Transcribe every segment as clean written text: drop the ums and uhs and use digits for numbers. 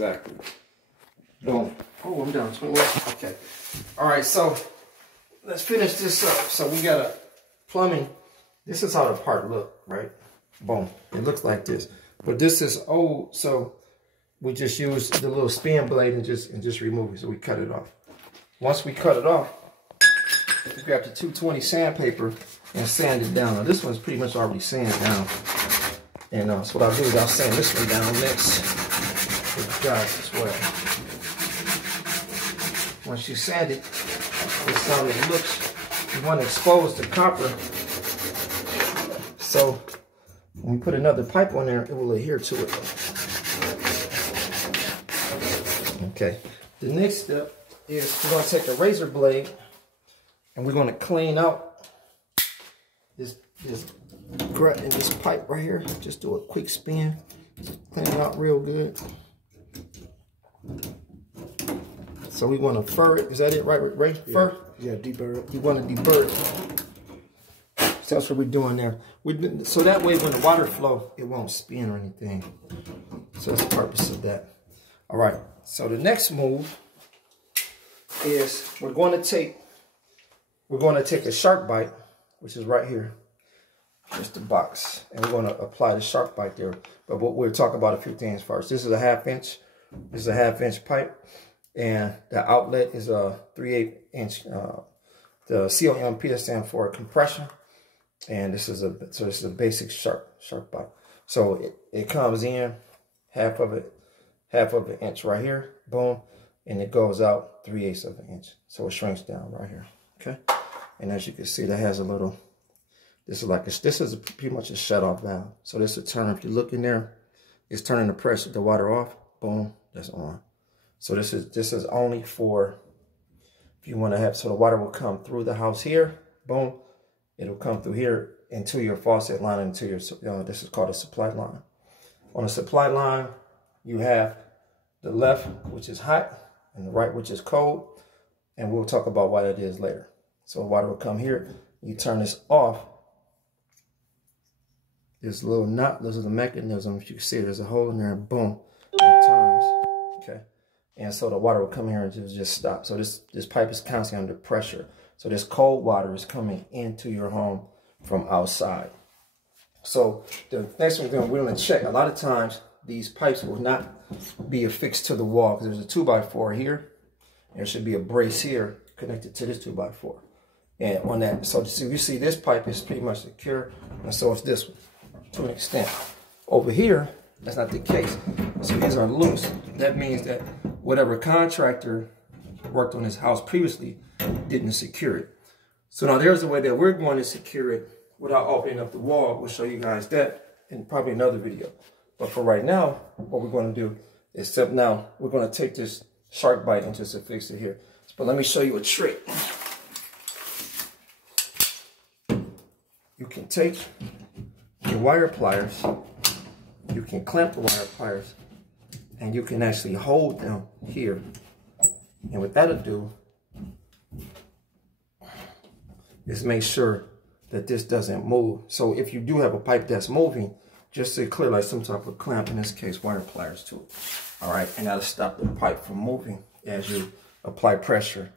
Exactly. Boom. Oh, I'm down 21. Okay. All right, so let's finish this up. So we got a plumbing. This is how the part look, right? Boom. It looks like this. But this is old, so we just use the little spin blade and just remove it. So we cut it off. Once we cut it off, we grab the 220 sandpaper and sand it down. Now this one's pretty much already sanded down. And so what I'll do is I'll sand this one down next. It dries as well. Once you sand it, this is how it looks. You want to expose the copper. So when we put another pipe on there, it will adhere to it. Okay. The next step is we're going to take a razor blade and we're going to clean out this grut in this pipe right here. Just do a quick spin. Clean it out real good. So we want to fur it. Is that it, right, Ray? Fur? Yeah, deburr it. You want to deburr it. So that's what we're doing there. So that way when the water flow, it won't spin or anything. So that's the purpose of that. All right. So the next move is we're going to take a shark bite, which is right here. Just the box. And we're going to apply the shark bite there. But we'll talk about a few things first. This is a 1/2 inch. This is a 1/2 inch pipe. And the outlet is a 3/8 inch. The COMP stands for compression. And this is a basic shark bite. So it comes in half of an inch right here, boom, and it goes out 3/8 of an inch. So it shrinks down right here. Okay. And as you can see, that has a little. This is pretty much a shut-off valve. So this will turn. If you look in there, it's turning the pressure, the water off. Boom, that's on. So this is only for if you want to have. So the water will come through the house here. Boom, it'll come through here into your faucet line, into your. This is called a supply line. On a supply line, you have the left, which is hot, and the right, which is cold. And we'll talk about why that is later. So water will come here. You turn this off. This little knot, this is the mechanism. If you can see, there's a hole in there, and boom, it turns. Okay. And so the water will come here and just stop. So this pipe is constantly under pressure. So this cold water is coming into your home from outside. So the next thing we're going to check. A lot of times, these pipes will not be affixed to the wall because there's a 2x4 here. There should be a brace here connected to this 2x4. And on that, so you see this pipe is pretty much secure, and so is this one to an extent. Over here, that's not the case. So these are loose. That means that whatever contractor worked on this house previously didn't secure it. So now there's a way that we're going to secure it without opening up the wall. We'll show you guys that in probably another video. But for right now, what we're going to do is now we're going to take this shark bite and just affix it here. But let me show you a trick. You can take your wire pliers, you can clamp the wire pliers, and you can actually hold them here. And what that'll do is make sure that this doesn't move. So if you do have a pipe that's moving, just to clear like some type of clamp, in this case wire pliers to it. All right, and that'll stop the pipe from moving as you apply pressure,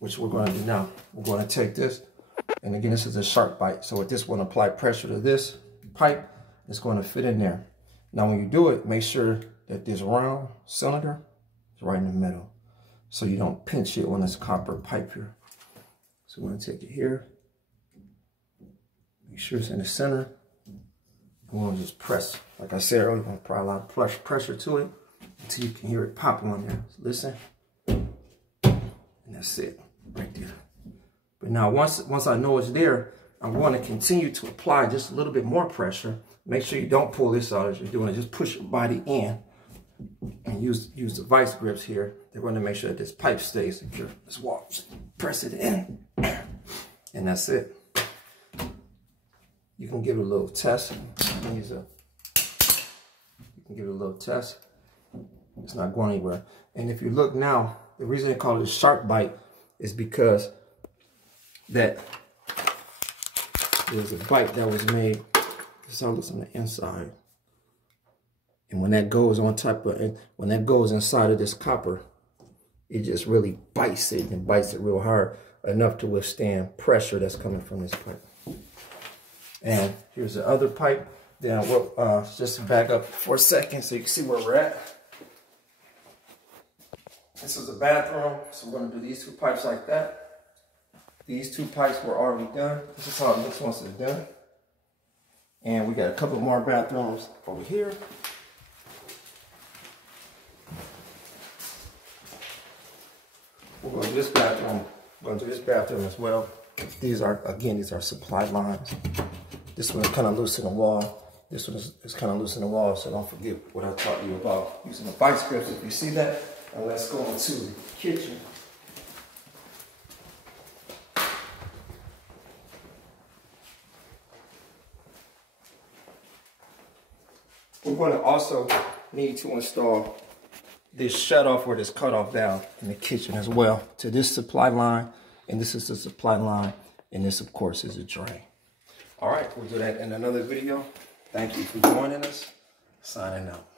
which we're going to do now. We're going to take this. And again, this is a shark bite. So with this one, apply pressure to this pipe. It's going to fit in there. Now, when you do it, make sure that this round cylinder is right in the middle. So you don't pinch it on this copper pipe here. So we're going to take it here. Make sure it's in the center. We're going to just press. Like I said earlier, we're going to apply a lot of pressure to it until you can hear it pop on there. So listen. And that's it right there. But now once I know it's there, I'm going to continue to apply just a little bit more pressure. Make sure you don't pull this out as you're doing it. Just push your body in and use the vice grips here. They're going to make sure that this pipe stays secure. Just walk, press it in, and that's it. You can give it a little test. You can give it a little test. It's not going anywhere. And if you look now, the reason they call it a shark bite is because that there's a bite that was made. This is how it looks on the inside. And when that goes on top of, when that goes inside of this copper, it just really bites it and bites it real hard, enough to withstand pressure that's coming from this pipe. And here's the other pipe. Then we'll just back up for a second so you can see where we're at. This is a bathroom, so we're gonna do these two pipes like that. These two pipes were already done. This is how it looks once it's done. And we got a couple more bathrooms over here. We're going to do this bathroom. We're going to do this bathroom as well. These are, again, these are supply lines. This one is kind of loose in the wall. This one is kind of loose in the wall, so don't forget what I taught you about using the vice grips if you see that. And let's go into the kitchen. We're going to also need to install this shutoff or this cutoff valve in the kitchen as well to this supply line. And this is the supply line. And this, of course, is a drain. All right, we'll do that in another video. Thank you for joining us. Signing out.